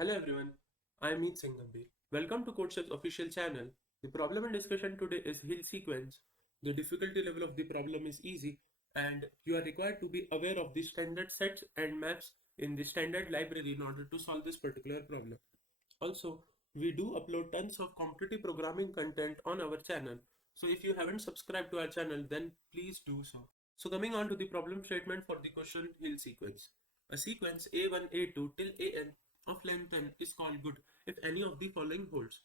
Hello everyone, I am Singh Gambhir. Welcome to CodeChef's official channel. The problem in discussion today is hill sequence. The difficulty level of the problem is easy and you are required to be aware of the standard sets and maps in the standard library in order to solve this particular problem. Also, we do upload tons of competitive programming content on our channel. So if you haven't subscribed to our channel, then please do so. So coming on to the problem statement for the question hill sequence. A sequence A1, A2 till AN of length n is called good if any of the following holds.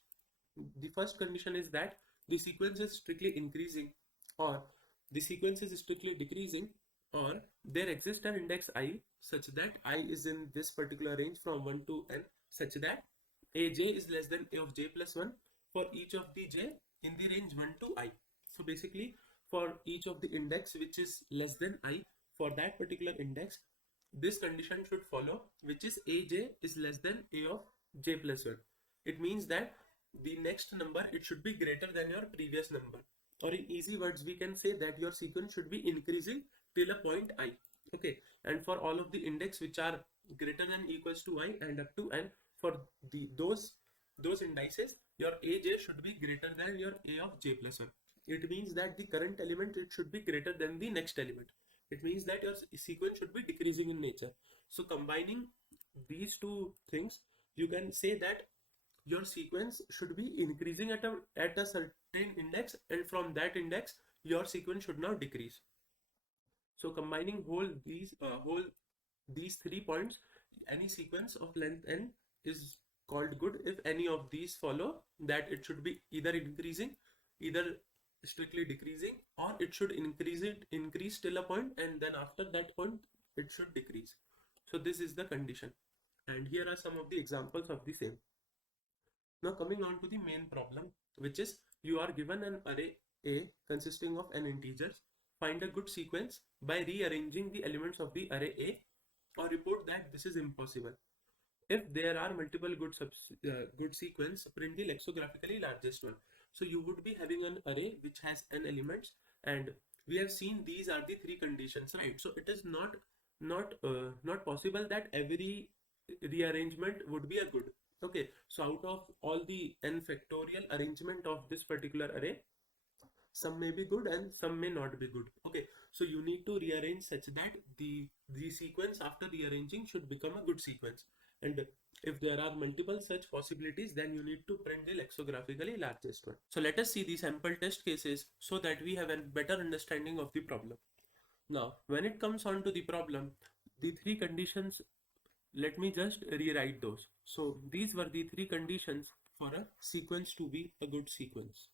The first condition is that the sequence is strictly increasing, or the sequence is strictly decreasing, or there exists an index I such that I is in this particular range from 1 to n such that aj is less than a of j plus 1 for each of the j in the range 1 to I. So basically for each of the index which is less than I, for that particular index this condition should follow, which is aj is less than a of j plus 1. It means that the next number, it should be greater than your previous number, or in easy words we can say that your sequence should be increasing till a point I. Okay, and for all of the index which are greater than equals to I and up to n, for those indices your aj should be greater than your a of j plus 1. It means that the current element, it should be greater than the next element. It means that your sequence should be decreasing in nature. So combining these two things, you can say that your sequence should be increasing at a certain index, and from that index your sequence should now decrease. So combining whole these 3 points, any sequence of length n is called good if any of these follow, that it should be either increasing, either strictly decreasing, or it should increase till a point, and then after that point it should decrease. So this is the condition, and here are some of the examples of the same. Now coming on to the main problem, which is you are given an array A consisting of n integers. Find a good sequence by rearranging the elements of the array A, or report that this is impossible. If there are multiple good sequence, print the lexicographically largest one. So you would be having an array which has n elements, and we have seen these are the three conditions, right? So it is not possible that every rearrangement would be a good. Okay, so out of all the n factorial arrangement of this particular array, some may be good and some may not be good. Okay, so you need to rearrange such that the sequence after rearranging should become a good sequence. And if there are multiple such possibilities, then you need to print the lexicographically largest one. So let us see the sample test cases so that we have a better understanding of the problem. Now when it comes on to the problem, the three conditions, let me just rewrite those. So these were the three conditions for a sequence to be a good sequence.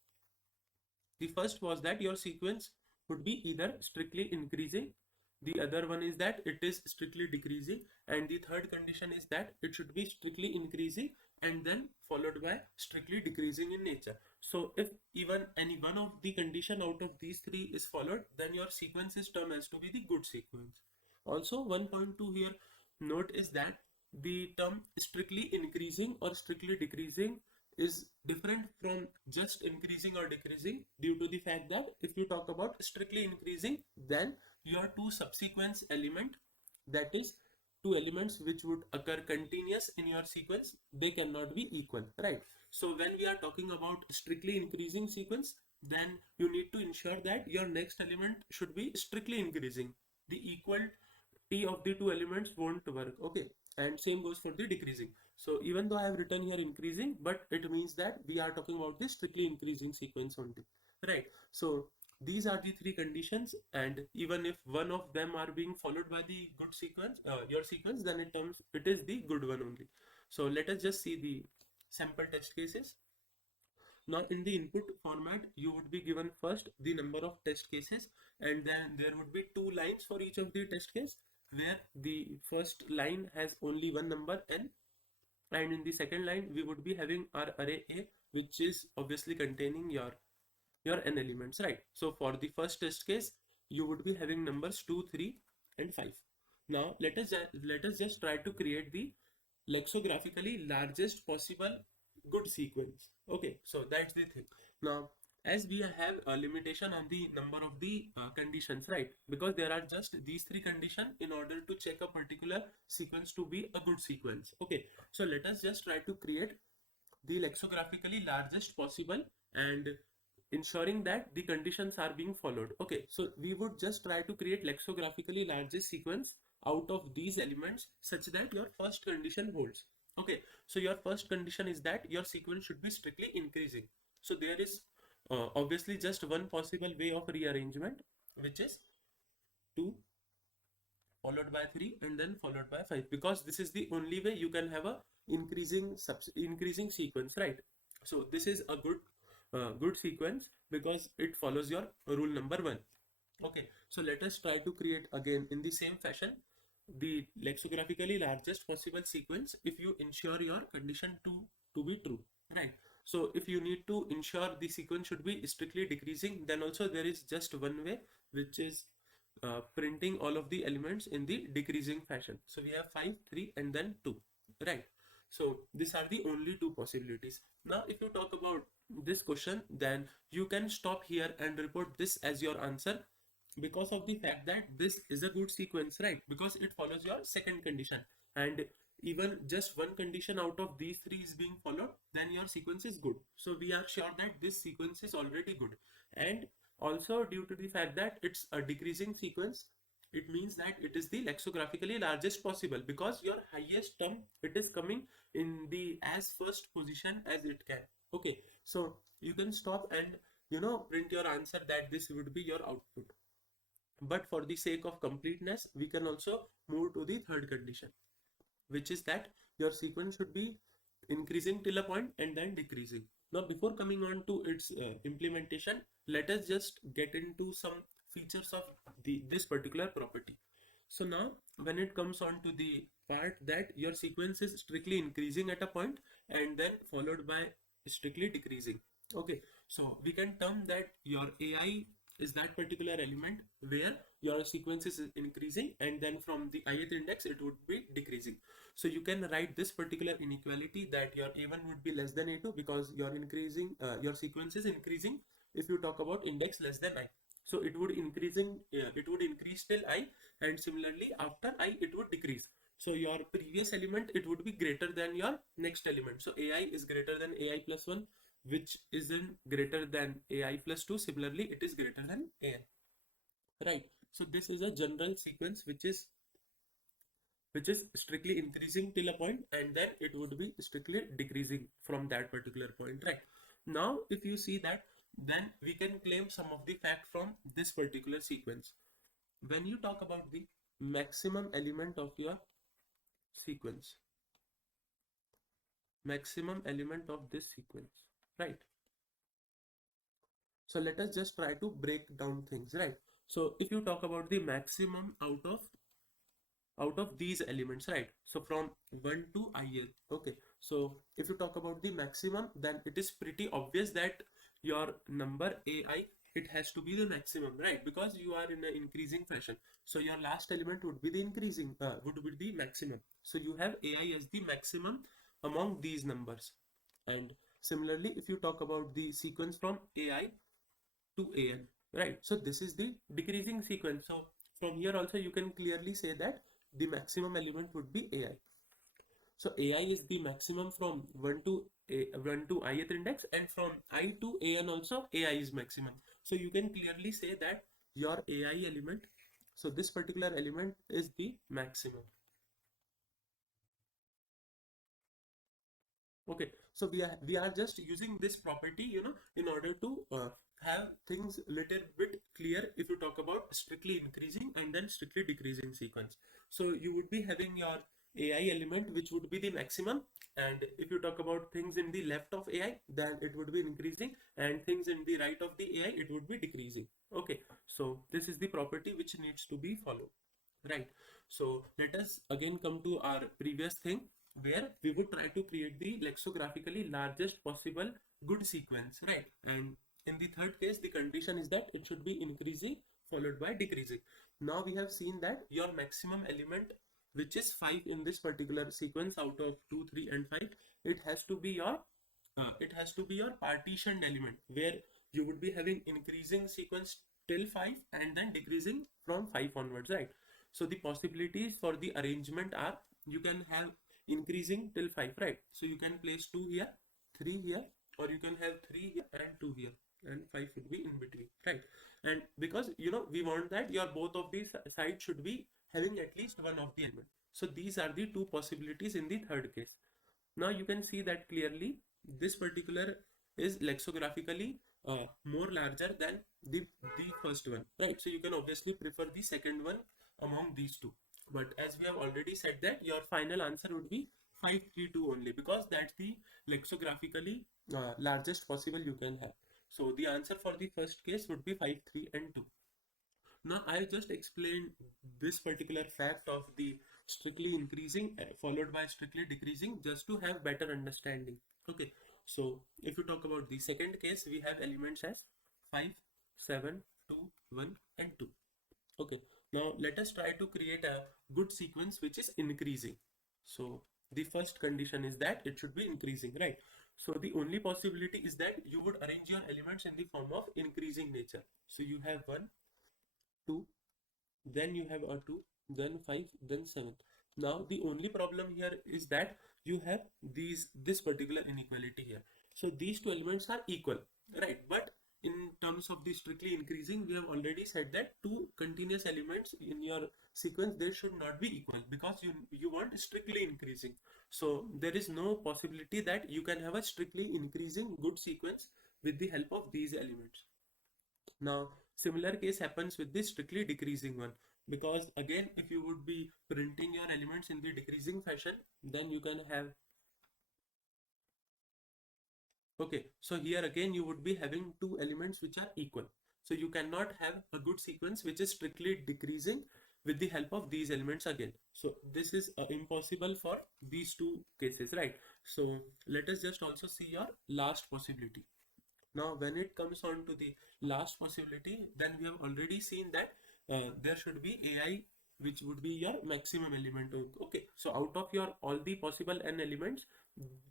The first was that your sequence would be either strictly increasing, the other one is that it is strictly decreasing, and the third condition is that it should be strictly increasing and then followed by strictly decreasing in nature. So if even any one of the condition out of these three is followed, then your sequence is termed as to be the good sequence. Also 1.2 here note is that the term strictly increasing or strictly decreasing is different from just increasing or decreasing, due to the fact that if you talk about strictly increasing, then your two subsequent element, that is two elements which would occur continuous in your sequence, they cannot be equal, right? So when we are talking about strictly increasing sequence, then you need to ensure that your next element should be strictly increasing. The equality of the two elements won't work. Okay, and same goes for the decreasing. So even though I have written here increasing, but it means that we are talking about the strictly increasing sequence only, right? So these are the three conditions, and even if one of them are being followed by the good sequence, your sequence, then it is the good one only. So let us just see the sample test cases. Now in the input format, you would be given first the number of test cases, and then there would be two lines for each of the test case, where the first line has only one number n, and in the second line we would be having our array A, which is obviously containing your n elements, right? So for the first test case, you would be having numbers 2, 3 and 5. Now let us just try to create the lexicographically largest possible good sequence. Okay, so that's the thing. Now as we have a limitation on the number of the conditions, right? Because there are just these three conditions in order to check a particular sequence to be a good sequence. Okay, so let us just try to create the lexicographically largest possible and ensuring that the conditions are being followed. Okay, so we would just try to create lexicographically largest sequence out of these elements such that your first condition holds. Okay, so your first condition is that your sequence should be strictly increasing. So there is obviously just one possible way of rearrangement, which is 2 followed by 3 and then followed by 5, because this is the only way you can have a increasing sequence, right? So this is a good sequence because it follows your rule number 1. Okay, so let us try to create again in the same fashion the lexicographically largest possible sequence if you ensure your condition 2 to be true, right? So if you need to ensure the sequence should be strictly decreasing, then also there is just one way, which is printing all of the elements in the decreasing fashion. So we have 5, 3 and then 2, right? So these are the only two possibilities. Now if you talk about this question, then you can stop here and report this as your answer, because of the fact that this is a good sequence, right? Because it follows your second condition, and even just one condition out of these three is being followed, then your sequence is good. So we are sure that this sequence is already good. And also due to the fact that it's a decreasing sequence, it means that it is the lexicographically largest possible, because your highest term, it is coming in the as first position as it can. Okay, so you can stop and print your answer that this would be your output. But for the sake of completeness, we can also move to the third condition, which is that your sequence should be increasing till a point and then decreasing. Now, before coming on to its implementation, let us just get into some features of this particular property. So now, when it comes on to the part that your sequence is strictly increasing at a point and then followed by strictly decreasing. Okay, so we can term that your AI is that particular element where your sequence is increasing and then from the ith index it would be decreasing. So you can write this particular inequality that your a1 would be less than a2 because your sequence is increasing if you talk about index less than I. So it would increase till I, and similarly after I it would decrease. So your previous element, it would be greater than your next element. So ai is greater than ai plus 1, which isn't greater than ai plus 2. Similarly, it is greater than an, right? So this is a general sequence which is strictly increasing till a point and then it would be strictly decreasing from that particular point, right? Now if you see that, then we can claim some of the fact from this particular sequence. When you talk about the maximum element of your sequence, maximum element of this sequence, right? So let us just try to break down things, right? So if you talk about the maximum out of these elements, right? So from 1 to in. Okay, so if you talk about the maximum, then it is pretty obvious that your number ai, it has to be the maximum, right? Because you are in an increasing fashion, so your last element would be the would be the maximum. So you have ai as the maximum among these numbers. And similarly, if you talk about the sequence from ai to an, right? So this is the decreasing sequence. So from here also you can clearly say that the maximum element would be ai. So ai is the maximum from 1 to ith index, and from I to an also ai is maximum. So you can clearly say that your ai element, so this particular element is the maximum. Okay, so we are just using this property, in order to have things little bit clear if you talk about strictly increasing and then strictly decreasing sequence. So you would be having your ai element which would be the maximum, and if you talk about things in the left of ai, then it would be increasing, and things in the right of the ai, it would be decreasing. Okay, so this is the property which needs to be followed, right? So let us again come to our previous thing, where we would try to create the lexicographically largest possible good sequence, right? And in the third case, the condition is that it should be increasing followed by decreasing. Now we have seen that your maximum element, which is 5 in this particular sequence out of 2, 3 and 5, it has to be your partitioned element, where you would be having increasing sequence till 5 and then decreasing from 5 onwards, right? So the possibilities for the arrangement are, you can have increasing till 5, right? So you can place 2 here, 3 here, or you can have 3 here and 2 here, and 5 would be in between, right? And because we want that your both of these sides should be having at least one of the element. So these are the two possibilities in the third case. Now you can see that clearly this particular is lexicographically more larger than the first one, right? So you can obviously prefer the second one among these two. But as we have already said that your final answer would be 532 only, because that's the lexicographically largest possible you can have. So the answer for the first case would be 5, 3 and 2. Now I just explained this particular fact of the strictly increasing followed by strictly decreasing just to have better understanding. Okay, so if you talk about the second case, we have elements as 5, 7, 2, 1 and 2. Okay, now let us try to create a good sequence which is increasing. So the first condition is that it should be increasing, right? So the only possibility is that you would arrange your elements in the form of increasing nature. So you have 1, 2, then you have a 2, then 5, then 7. Now the only problem here is that you have this particular inequality here. So these two elements are equal, right? But in terms of the strictly increasing, we have already said that two continuous elements in your sequence, they should not be equal, because you want strictly increasing. So there is no possibility that you can have a strictly increasing good sequence with the help of these elements. Now, similar case happens with the strictly decreasing one, because again, if you would be printing your elements in the decreasing fashion, then you can have, okay, so here again you would be having two elements which are equal. So you cannot have a good sequence which is strictly decreasing with the help of these elements again. So this is impossible for these two cases, right? So let us just also see your last possibility. Now, when it comes on to the last possibility, then we have already seen that there should be AI, which would be your maximum element. Okay, so out of your all the possible n elements,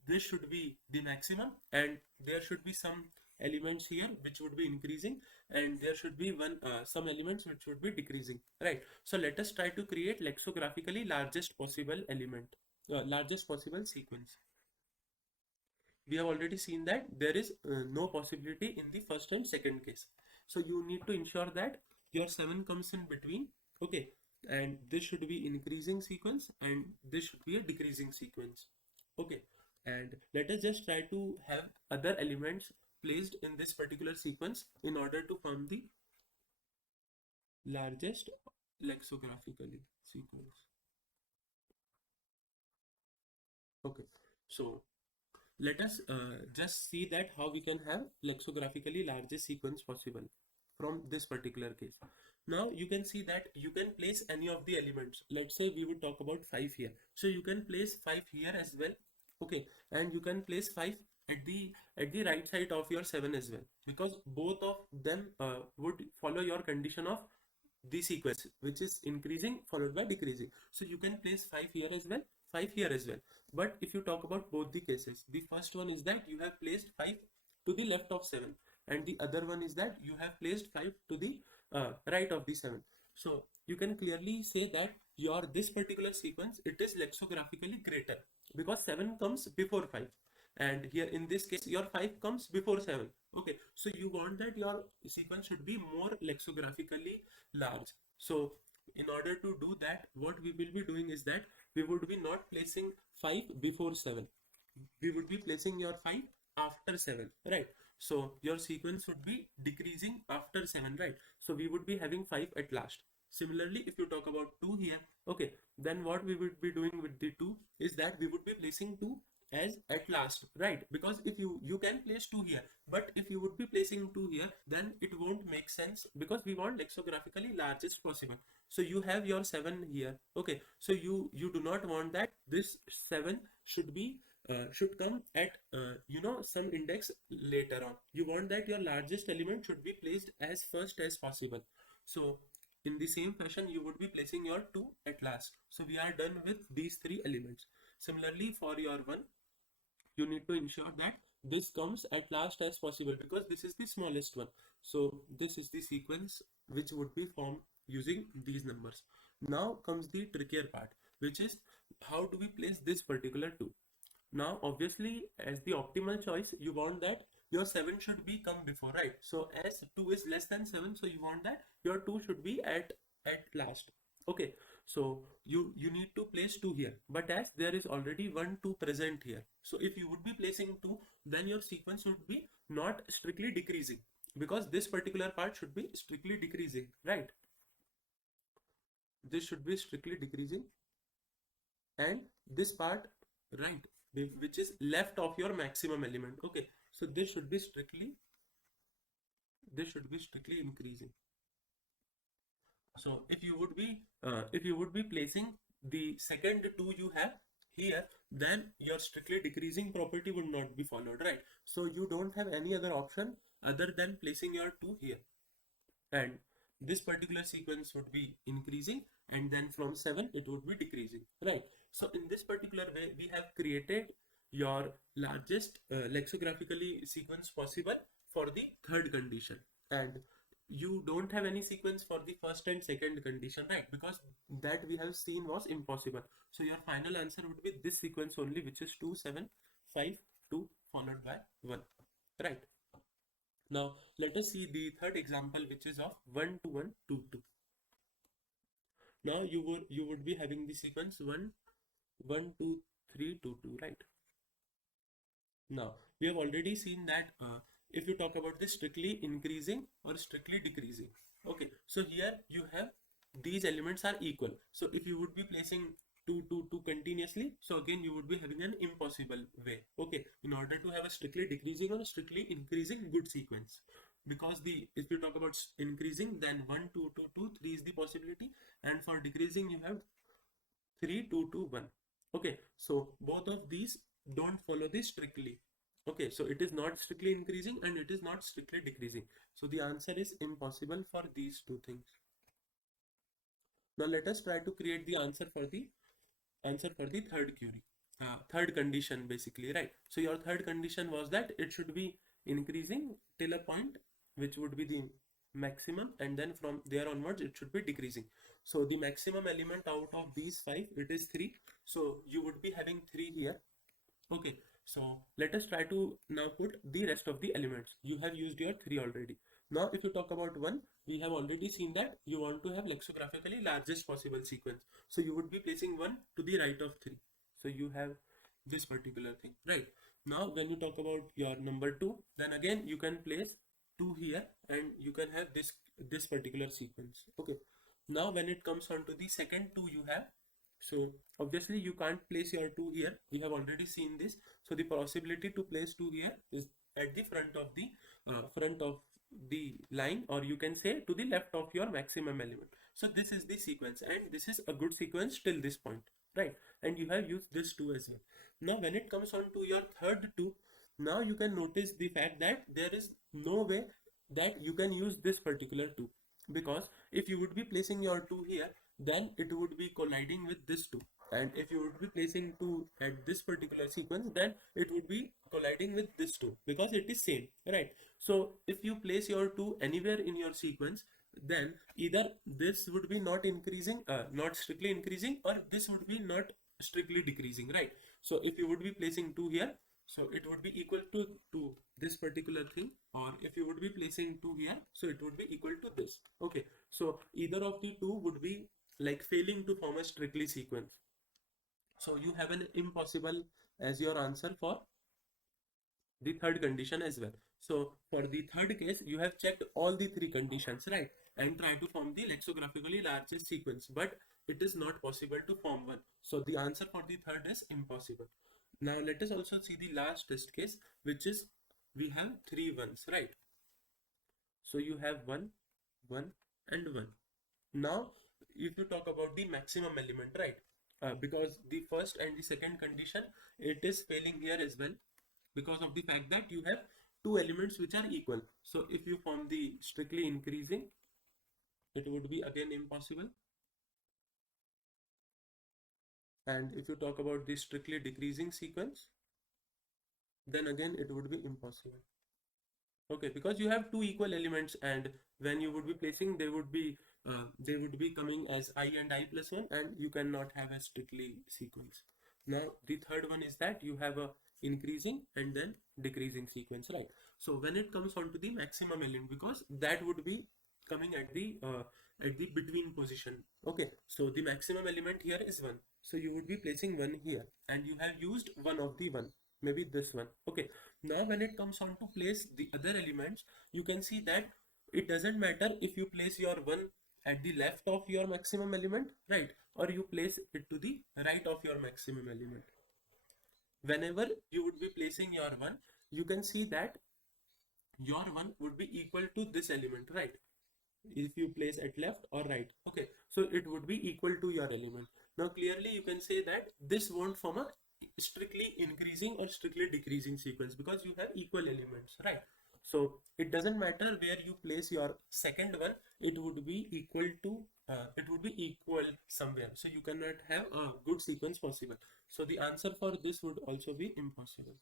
this should be the maximum, and there should be some elements here which would be increasing, and there should be some elements which would be decreasing, right? So let us try to create lexicographically largest possible element, largest possible sequence. We have already seen that there is no possibility in the first and second case. So you need to ensure that your 7 comes in between, okay, and this should be increasing sequence and this should be a decreasing sequence, okay. And let us just try to have other elements placed in this particular sequence in order to form the largest lexicographically sequence. Okay, so let us just see that how we can have lexicographically largest sequence possible from this particular case. Now you can see that you can place any of the elements. Let's say we would talk about 5 here. So you can place 5 here as well. Okay, and you can place 5 at the right side of your 7 as well, because both of them would follow your condition of the sequence, which is increasing followed by decreasing. So you can place 5 here as well, 5 here as well. But if you talk about both the cases, the first one is that you have placed 5 to the left of 7, and the other one is that you have placed 5 to the right of the 7. So you can clearly say that your this particular sequence, it is lexicographically greater, because 7 comes before 5, and here in this case your 5 comes before 7. Okay, so you want that your sequence should be more lexicographically large. So in order to do that, what we will be doing is that we would be not placing 5 before 7, we would be placing your 5 after 7, right? So your sequence would be decreasing after 7, right? So we would be having 5 at last. Similarly, if you talk about 2 here, okay, then what we would be doing with the 2 is that we would be placing 2 as at last, right? Because if you can place 2 here, but if you would be placing 2 here, then it won't make sense, because we want lexicographically largest possible. So you have your 7 here, okay, so you do not want that this 7 should be should come at some index later on. You want that your largest element should be placed as first as possible. So in the same fashion, you would be placing your 2 at last. So we are done with these 3 elements. Similarly, for your 1, you need to ensure that this comes at last as possible because this is the smallest one. So this is the sequence which would be formed using these numbers. Now comes the trickier part, which is how do we place this particular 2? Now obviously as the optimal choice you want that your 7 should be come before, right? So as 2 is less than 7, so you want that your 2 should be at last. Okay, so you need to place 2 here, but as there is already 1 2 present here, so if you would be placing 2, then your sequence would be not strictly decreasing, because this particular part should be strictly decreasing, right? This should be strictly decreasing, and this part, right, which is left of your maximum element. Okay, so this should be strictly increasing. So if you would be placing the second 2 you have here, then your strictly decreasing property would not be followed, right? So you don't have any other option other than placing your 2 here, and this particular sequence would be increasing, and then from 7 it would be decreasing, right? So in this particular way we have created your largest lexicographically sequence possible for the third condition, and you don't have any sequence for the first and second condition, right? Because that we have seen was impossible. So your final answer would be this sequence only, which is 2 7 5 2 followed by 1, right? Now let us see the third example, which is of 1 to 1 2 2. Now you would be having the sequence 1 1 2 3 2 2, right? Now we have already seen that if you talk about this strictly increasing or strictly decreasing, okay, so here you have these elements are equal. So if you would be placing 2 2 2 continuously, so again you would be having an impossible way, okay, in order to have a strictly decreasing or strictly increasing good sequence. Because if you talk about increasing, then 1 2 2 2 3 is the possibility, and for decreasing you have 3 2 2 1. Okay, so both of these don't follow this strictly. Okay, so it is not strictly increasing and it is not strictly decreasing, so the answer is impossible for these two things. Now let us try to create the answer for the third query, third condition basically, right? So your third condition was that it should be increasing till a point which would be the maximum, and then from there onwards it should be decreasing. So the maximum element out of these 5, it is 3, so you would be having 3 here. Okay, so let us try to now put the rest of the elements. You have used your 3 already. Now if you talk about 1, we have already seen that you want to have lexicographically largest possible sequence. So you would be placing 1 to the right of 3. So you have this particular thing, right? Now when you talk about your number 2, then again you can place 2 here and you can have this particular sequence. Okay, now when it comes on to the second 2 you have, so obviously you can't place your 2 here, we have already seen this. So the possibility to place 2 here is at the front of the line, or you can say to the left of your maximum element. So this is the sequence, and this is a good sequence till this point, right? And you have used this 2 as well. Now when it comes on to your third 2, now you can notice the fact that there is no way that you can use this particular 2, because if you would be placing your 2 here, then it would be colliding with this 2, and if you would be placing 2 at this particular sequence, then it would be colliding with this 2 because it is same, right? So if you place your 2 anywhere in your sequence, then either this would be not increasing, not strictly increasing, or this would be not strictly decreasing, right? So if you would be placing 2 here, so it would be equal to this particular thing, or if you would be placing 2 here, so it would be equal to this. Okay, so either of the two would be like failing to form a strictly sequence. So you have an impossible as your answer for the third condition as well. So for the third case, you have checked all the 3 conditions, right? And try to form the lexicographically largest sequence, but it is not possible to form one. So the answer for the third is impossible. Now let us also see the last test case, which is we have 3 ones, right? So you have 1, 1 and 1. Now if you talk about the maximum element, right? Because the first and the second condition, it is failing here as well, because of the fact that you have 2 elements which are equal. So if you form the strictly increasing, it would be again impossible. And if you talk about the strictly decreasing sequence, then again it would be impossible. Okay, because you have two equal elements, and when you would be placing, they would be coming as I and I plus 1, and you cannot have a strictly sequence. Now the third one is that you have a increasing and then decreasing sequence, right? So when it comes on to the maximum element, because that would be coming at the between position. Okay, so the maximum element here is 1, so you would be placing 1 here, and you have used one of the 1, maybe this one. Okay, now when it comes on to place the other elements, you can see that it doesn't matter if you place your 1 at the left of your maximum element, right, or you place it to the right of your maximum element. Whenever you would be placing your 1, you can see that your 1 would be equal to this element, right? If you place at left or right. Okay, so it would be equal to your element. Now clearly you can say that this won't form a strictly increasing or strictly decreasing sequence, because you have equal elements, right? So it doesn't matter where you place your second one, it would be equal to it would be equal somewhere, so you cannot have a good sequence possible. So the answer for this would also be impossible.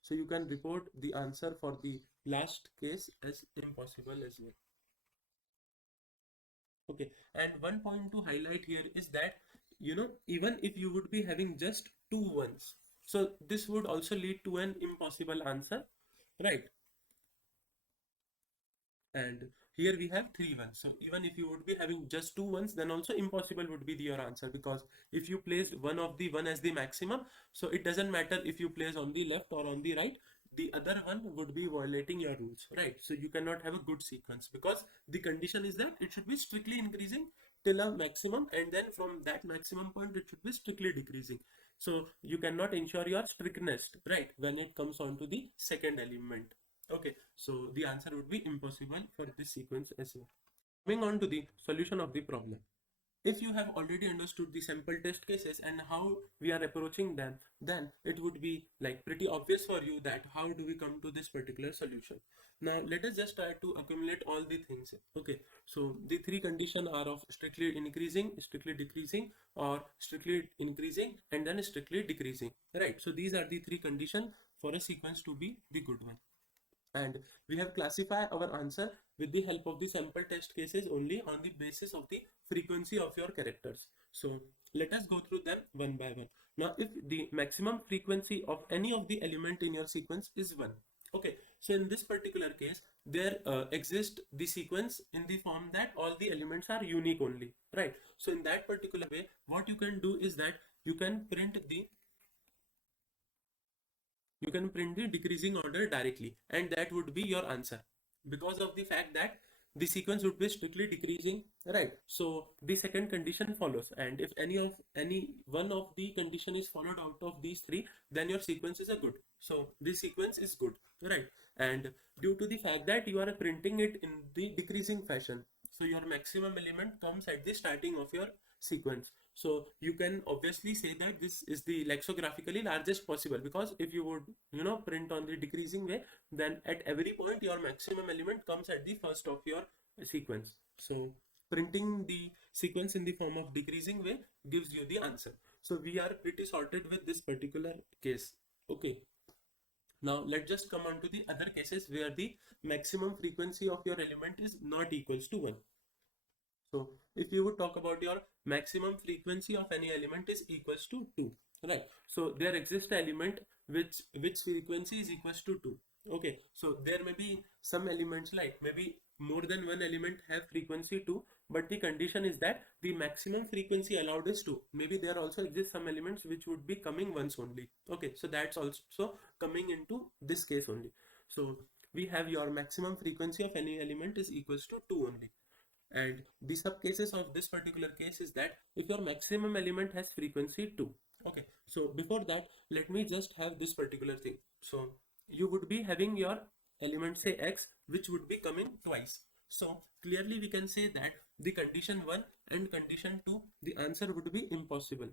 So you can report the answer for the last case as impossible as well. Okay, and one point to highlight here is that, even if you would be having just two ones, so this would also lead to an impossible answer, right? And here we have three ones. So even if you would be having just two ones, then also impossible would be your answer, because if you placed one of the one as the maximum, so it doesn't matter if you place on the left or on the right, the other one would be violating your rules, right? So you cannot have a good sequence, because the condition is that it should be strictly increasing till a maximum, and then from that maximum point it should be strictly decreasing. So you cannot ensure your strictness, right, when it comes on to the second element. Okay, so the answer would be impossible for this sequence as well. Moving on to the solution of the problem. If you have already understood the sample test cases and how we are approaching them, then it would be like pretty obvious for you that how do we come to this particular solution. Now let us just try to accumulate all the things. Okay, so the three conditions are of strictly increasing, strictly decreasing, or strictly increasing and then strictly decreasing, right? So these are the three conditions for a sequence to be the good one. And we have classified our answer with the help of the sample test cases only on the basis of the frequency of your characters. So let us go through them one by one. Now if the maximum frequency of any of the element in your sequence is 1, okay, so in this particular case there exists the sequence in the form that all the elements are unique only, right? So in that particular way, what you can do is that you can print the decreasing order directly, and that would be your answer, because of the fact that the sequence would be strictly decreasing, right? So the second condition follows, and if any one of the condition is followed out of these three, then your sequence is a good. So this sequence is good, right? And due to the fact that you are printing it in the decreasing fashion, so your maximum element comes at the starting of your sequence. So you can obviously say that this is the lexicographically largest possible, because if you would print on the decreasing way, then at every point your maximum element comes at the first of your sequence. So printing the sequence in the form of decreasing way gives you the answer. So we are pretty sorted with this particular case. Okay, now let's just come on to the other cases where the maximum frequency of your element is not equals to 1. So if you would talk about your maximum frequency of any element is equals to 2, right? So there exists an element which frequency is equals to 2. Okay, so there may be some elements, like maybe more than one element have frequency 2, but the condition is that the maximum frequency allowed is 2. Maybe there also exist some elements which would be coming once only. Okay, so that's also coming into this case only. So we have your maximum frequency of any element is equals to 2 only. And the sub cases of this particular case is that if your maximum element has frequency 2. Okay, so before that, let me just have this particular thing. So you would be having your element, say x, which would be coming twice. So clearly we can say that the condition 1 and condition 2, the answer would be impossible,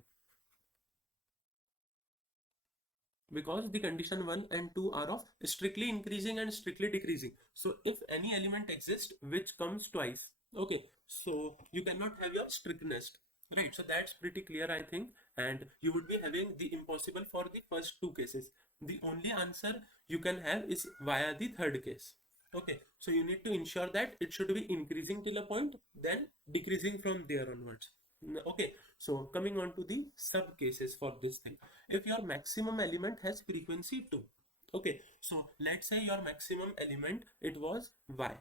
because the condition 1 and 2 are of strictly increasing and strictly decreasing. So if any element exists which comes twice, okay, so you cannot have your strictness, right? So that's pretty clear, I think. and you would be having the impossible for the first two cases. The only answer you can have is via the third case. Okay, so you need to ensure that it should be increasing till a point, then decreasing from there onwards. Okay, so coming on to the sub cases for this thing. If your maximum element has frequency 2, okay, so let's say your maximum element it was y.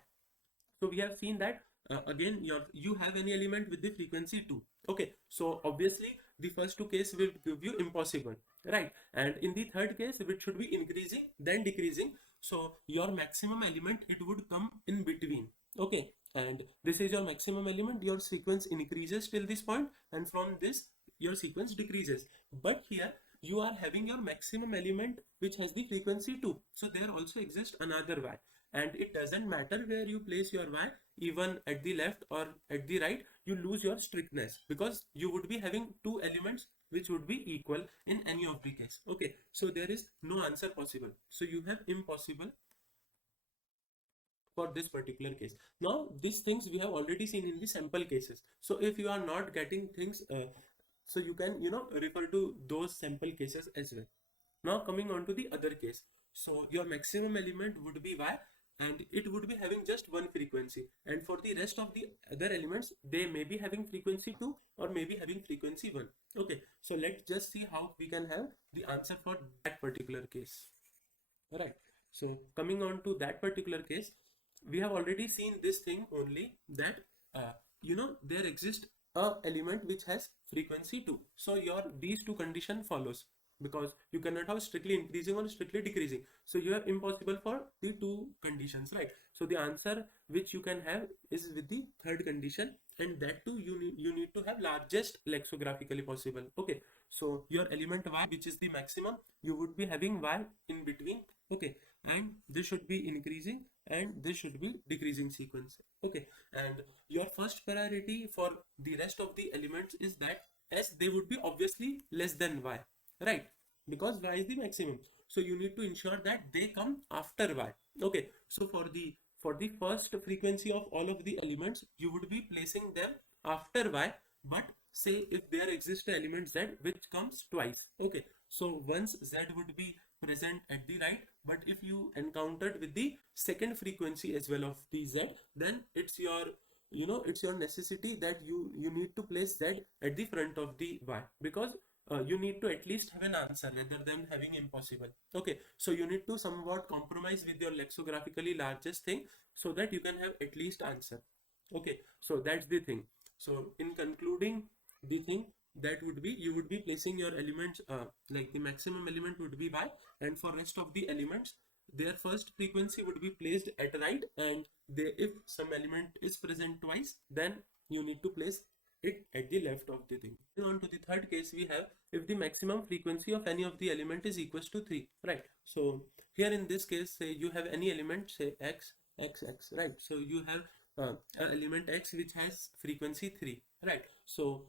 So we have seen that again you have any element with the frequency 2. Okay, so obviously the first two case will give you impossible, right? And in the third case it should be increasing then decreasing, so your maximum element it would come in between. Okay, and this is your maximum element, your sequence increases till this point, and from this your sequence decreases. But here you are having your maximum element which has the frequency 2, so there also exists another y, and it doesn't matter where you place your y, even at the left or at the right, you lose your strictness because you would be having two elements which would be equal in any of the case. Okay, so there is no answer possible, so you have impossible for this particular case. Now these things we have already seen in the sample cases, so if you are not getting things so you can refer to those sample cases as well. Now coming on to the other case, so your maximum element would be y, and it would be having just one frequency, and for the rest of the other elements they may be having frequency 2 or maybe having frequency 1. Okay, so let's just see how we can have the answer for that particular case. Right, so coming on to that particular case, we have already seen this thing only, that there exists a element which has frequency 2, so your these two condition follows, because you cannot have strictly increasing or strictly decreasing, so you have impossible for the two conditions, right? So the answer which you can have is with the third condition, and that too you need to have largest lexicographically possible. Okay, so your element y, which is the maximum, you would be having y in between. Okay, and this should be increasing and this should be decreasing sequence. Okay, and your first priority for the rest of the elements is that as they would be obviously less than y, right? Because y is the maximum, so you need to ensure that they come after y. Okay, so for the first frequency of all of the elements, you would be placing them after y, but say if there exists an element z which comes twice. Okay, so once z would be present at the right, but if you encountered with the second frequency as well of the z, then it's your it's your necessity that you need to place z at the front of the y, because you need to at least have an answer rather than having impossible. Okay, so you need to somewhat compromise with your lexicographically largest thing so that you can have at least answer. Okay, so that's the thing. So in concluding the thing, that would be you would be placing your elements like the maximum element would be y, and for rest of the elements their first frequency would be placed at right, and if some element is present twice, then you need to place it at the left of the thing. On to the third case, we have if the maximum frequency of any of the element is equals to 3, right? So here in this case, say you have any element, say x, right? So you have an element x which has frequency 3, right? So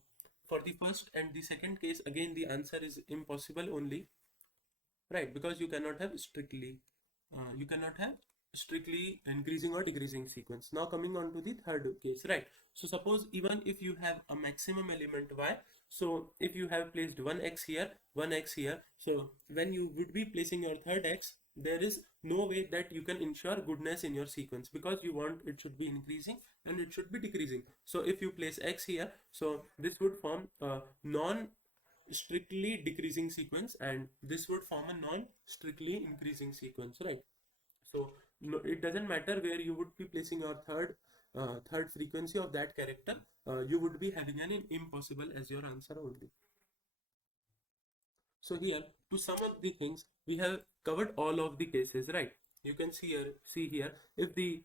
for the first and the second case, again the answer is impossible only, right? Because you cannot have strictly increasing or decreasing sequence. Now coming on to the third case, right? So suppose even if you have a maximum element y, so if you have placed 1x here, 1x here, so when you would be placing your third x, there is no way that you can ensure goodness in your sequence, because you want it should be increasing and it should be decreasing. So if you place x here, so this would form a non strictly decreasing sequence, and this would form a non strictly increasing sequence, right? So no, it doesn't matter where you would be placing your third frequency of that character, you would be having an impossible as your answer only. So here, to sum up the things, we have covered all of the cases, right? You can see here, if the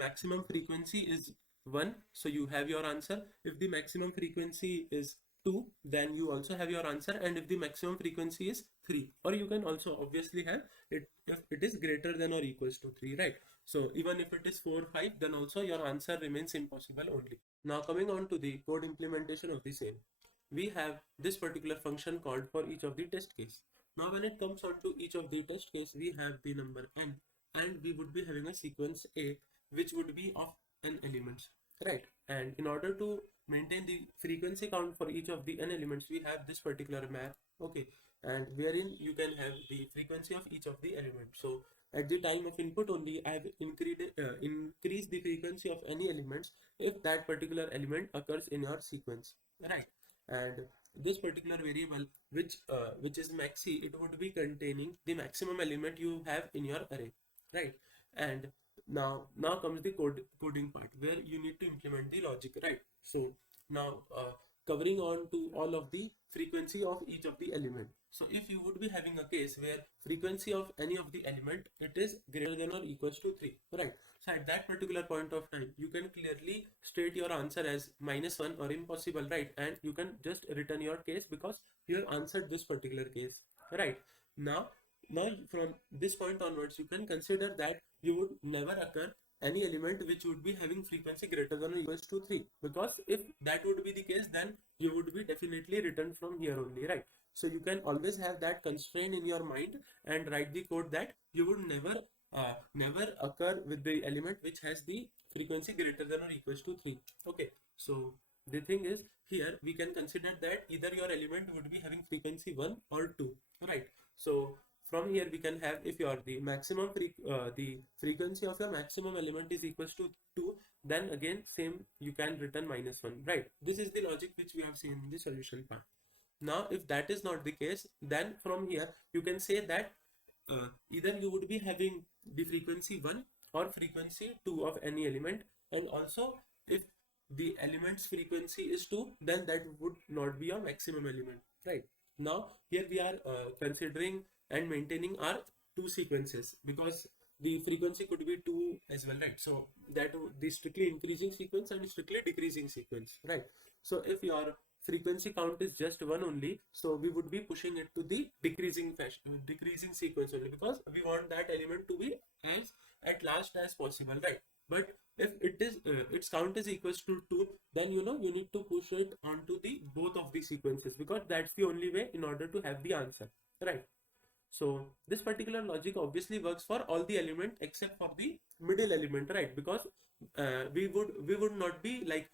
maximum frequency is 1, so you have your answer. If the maximum frequency is 2, then you also have your answer. And if the maximum frequency is 3, or you can also obviously have it if it is greater than or equals to 3, right? So even if it is 4, 5, then also your answer remains impossible only. Now coming on to the code implementation of the same, we have this particular function called for each of the test case. Now when it comes on to each of the test case, we have the number n, and we would be having a sequence a which would be of n elements, right? And in order to maintain the frequency count for each of the n elements, we have this particular map, okay, and wherein you can have the frequency of each of the elements. So at the time of input only, I have increased the frequency of any elements if that particular element occurs in your sequence, right? And this particular variable, which is maxi, it would be containing the maximum element you have in your array, right? And now comes the coding part, where you need to implement the logic, right? So now covering on to all of the frequency of each of the element. So if you would be having a case where frequency of any of the element, it is greater than or equals to 3, right? So at that particular point of time, you can clearly state your answer as -1 or impossible, right? And you can just return your case because you have answered this particular case, right? Now from this point onwards, you can consider that you would never occur any element which would be having frequency greater than or equals to 3, because if that would be the case, then you would be definitely written from here only, right? So you can always have that constraint in your mind and write the code that you would never occur with the element which has the frequency greater than or equals to 3. Okay, so the thing is, here we can consider that either your element would be having frequency 1 or 2, right? So from here we can have, if your the frequency of your maximum element is equals to 2, then again same, you can return -1, right? This is the logic which we have seen in the solution part. Now if that is not the case, then from here you can say that either you would be having the frequency 1 or frequency 2 of any element, and also if the element's frequency is 2, then that would not be a maximum element, right? Now here we are considering and maintaining our two sequences, because the frequency could be 2 as well, right? So that the strictly increasing sequence and strictly decreasing sequence, right? So if your frequency count is just 1 only, so we would be pushing it to the decreasing sequence only, because we want that element to be as at last as possible, right? But if it is its count is equals to 2, then you need to push it onto the both of the sequences, because that's the only way in order to have the answer, right? So this particular logic obviously works for all the element except for the middle element, right? Because we would not be like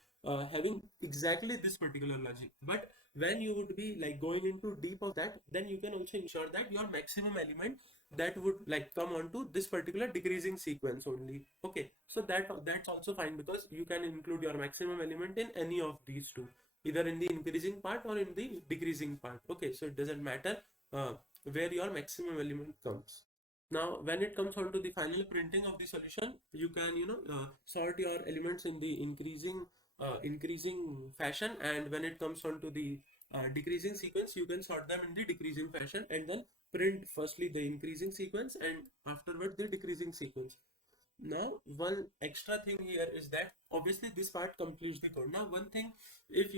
having exactly this particular logic, but when you would be like going into deep of that, then you can also ensure that your maximum element that would like come onto this particular decreasing sequence only. Okay, so that's also fine, because you can include your maximum element in any of these two, either in the increasing part or in the decreasing part. Okay, so it doesn't matter uh, where your maximum element comes. Now when it comes on to the final printing of the solution, you can sort your elements in the increasing fashion, and when it comes on to the decreasing sequence, you can sort them in the decreasing fashion, and then print firstly the increasing sequence and afterward the decreasing sequence. Now one extra thing here is that obviously this part completes the code. Now one thing, if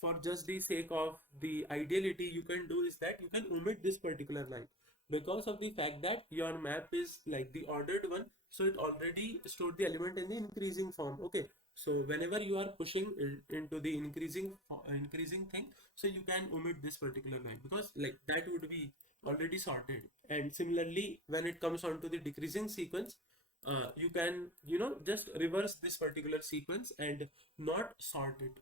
for just the sake of the ideality, you can do is that you can omit this particular line, because of the fact that your map is like the ordered one, so it already stored the element in the increasing form. Okay, so whenever you are pushing into the increasing thing, so you can omit this particular line, because like that would be already sorted. And similarly, when it comes on to the decreasing sequence, you can just reverse this particular sequence and not sort it.